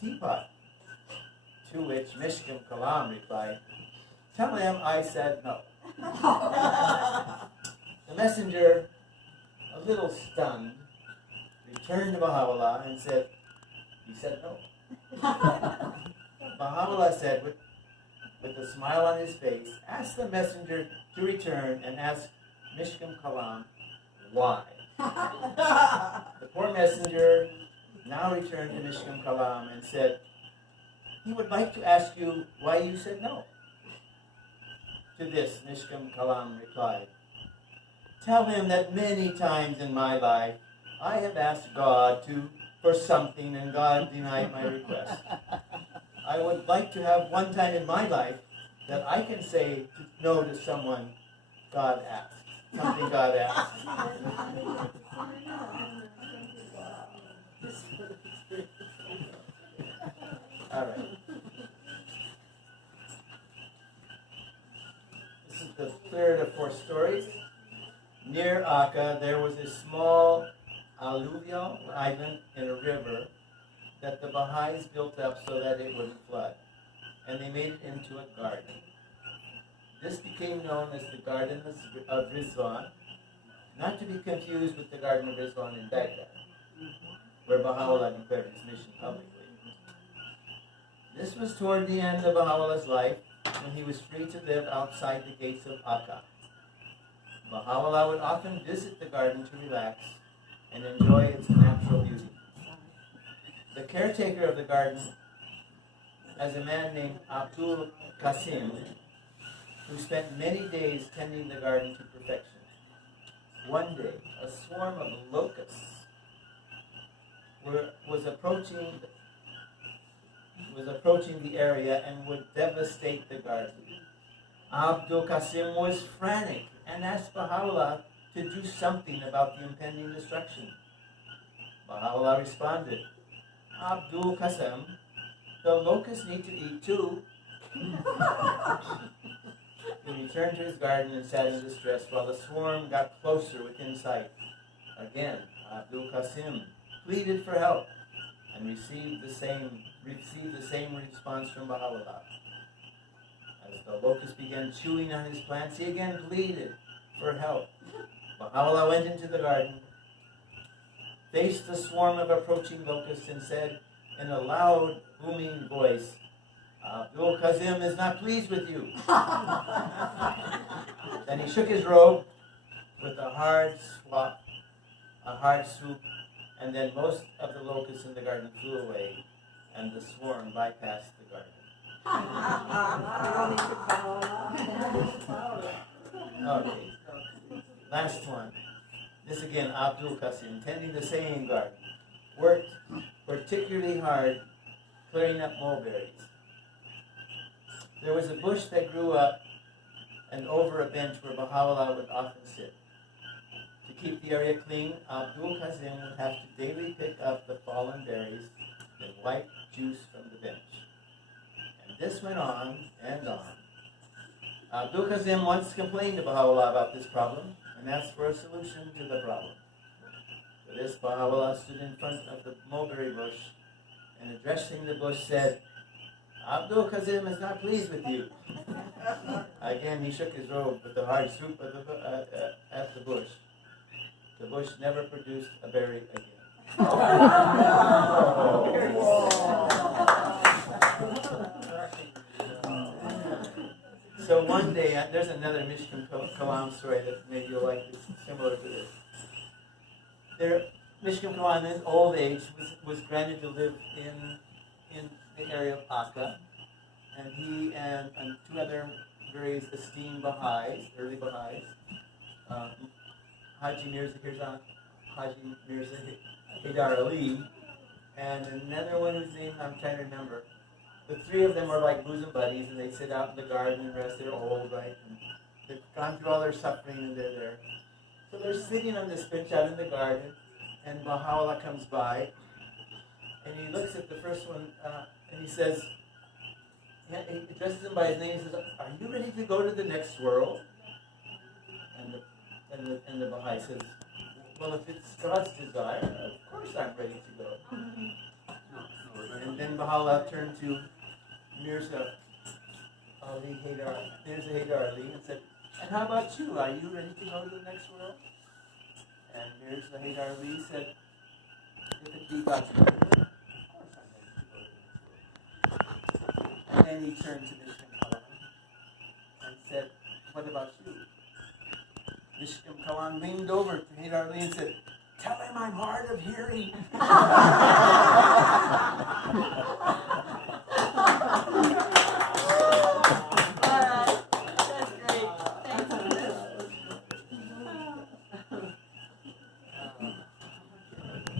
teapot. To which Mishkam Kalam replied, "Tell him I said no." The messenger, a little stunned, returned to Baha'u'llah and said, "He said no." Baha'u'llah said, with a smile on his face, "Ask the messenger to return and ask Mishkam Kalam why." The poor messenger now returned to Mishkam Kalam and said, "He would like to ask you why you said no." To this, Mishkam Kalam replied, "Tell him that many times in my life I have asked God for something and God denied my request. I would like to have one time in my life that I can say no to someone God asked, something God asked." All right. This is the third of four stories. Near Akka, there was a small alluvial island in a river that the Baha'is built up so that it wouldn't flood, and they made it into a garden. This became known as the Garden of Rizwan, not to be confused with the Garden of Rizwan in Baghdad, where Baha'u'llah declared his mission publicly. This was toward the end of Baha'u'llah's life, when he was free to live outside the gates of Akka. Baha'u'llah would often visit the garden to relax and enjoy its natural beauty. The caretaker of the garden was a man named Abdul Qasim, who spent many days tending the garden to perfection. One day, a swarm of locusts was approaching the area and would devastate the garden. Abdul Qasim was frantic and asked Baha'u'llah to do something about the impending destruction. Baha'u'llah responded, "Abdul Qasim, the locusts need to eat too." He returned to his garden and sat in distress while the swarm got closer within sight. Again, Abdul Qasim pleaded for help and received the same response from Baha'u'llah. As the locusts began chewing on his plants, he again pleaded for help. Baha'u'llah went into the garden, faced the swarm of approaching locusts, and said in a loud, booming voice, "Abdul Qasim is not pleased with you." Then he shook his robe with a hard swoop, and then most of the locusts in the garden flew away, and the swarm bypassed the garden. Okay, last one. This again, Abdul Qasim, tending the same garden, worked particularly hard clearing up mulberries. There was a bush that grew up and over a bench where Baha'u'llah would often sit. To keep the area clean, Abdul Qasim would have to daily pick up the fallen berries and wipe juice from the bench. And this went on and on. Abdul Qasim once complained to Baha'u'llah about this problem and asked for a solution to the problem. For this, Baha'u'llah stood in front of the mulberry bush and addressing the bush said, "Abdul Qasim is not pleased with you." Again, he shook his robe with a hard swoop at the bush. The bush never produced a berry again. So one day, there's another Mishkam Kalam story that maybe you'll like. It's similar to this. Mishkam Kalam, in his old age, was granted to live in the area of Akka, and he and two other very esteemed Baha'is, early Baha'is, Haji Mirza Haidar Ali, and another one whose name I'm trying to remember. The three of them were like bosom buddies, and they sit out in the garden and rest. They're old, right? And they've gone through all their suffering, and they're there. So they're sitting on this bench out in the garden, and Baha'u'llah comes by, and he looks at the first one, and he says, he addresses him by his name. He says, "Are you ready to go to the next world?" And the Baha'i says, "Well, if it's God's desire, of course I'm ready to go." And then Baha'u'llah turned to Mirza Haydar Ali and said, and how about you? Are you ready to go to the next world? And Mirza Haydar Ali said, if it be God's will, of course I'm ready to go to the next world. And then he turned to Mishkam Kalan and said, what about you? Mishkam Kalan leaned over to Haydar Ali and said, tell him I'm hard of hearing.